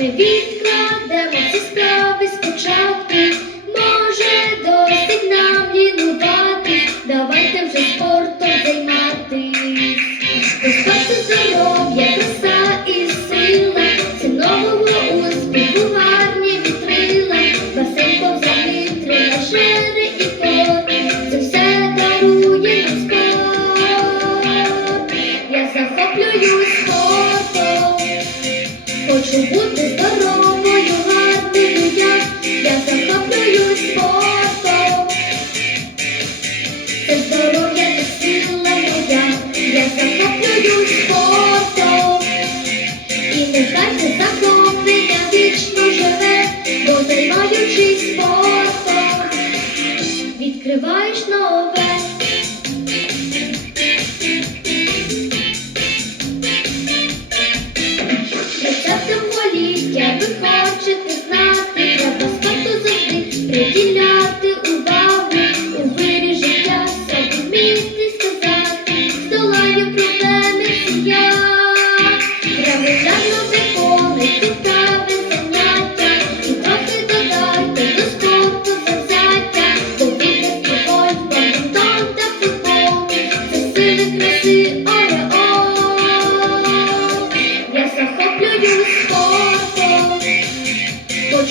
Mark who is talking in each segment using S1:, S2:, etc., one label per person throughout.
S1: не відкладемо всі справи спочатку. Може, досить нам лінувати, давайте вже спортом займатись. Спорту здоров'я, краса і сила, це нового успіху гарні вітрила, басейн повзати, тренажери і кори, це все дарує нам спорт. Я захоплююсь відкриваєш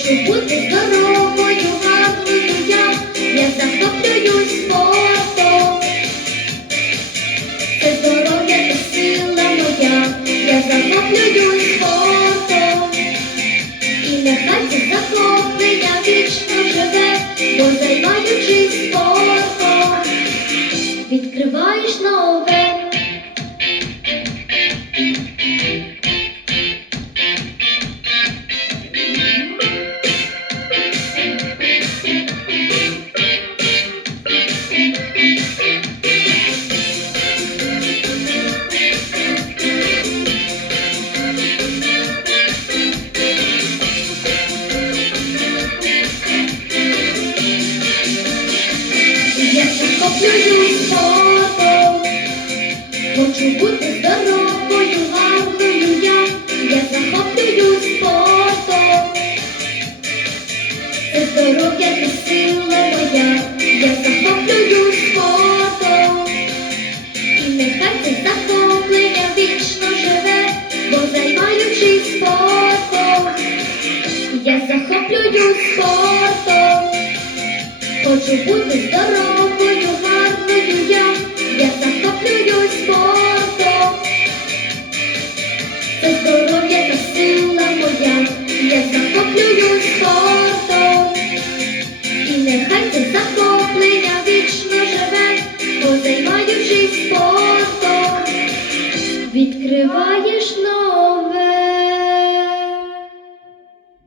S1: хочу бути здоровою, гарною я, я захоплююсь хочу бути здоровою, гарною я, я захоплююсь спортом. Здоров'я сила моя, я захоплююсь спортом. І нехай захоплення вічно живе, бо займаючись спортом, я захоплююсь спортом. Хочу бути здоровою, спортом. Це здоров'я та сила моя, я захоплюю спортом. І нехай це захоплення вічно живе, бо займаючись спортом. Відкриваєш.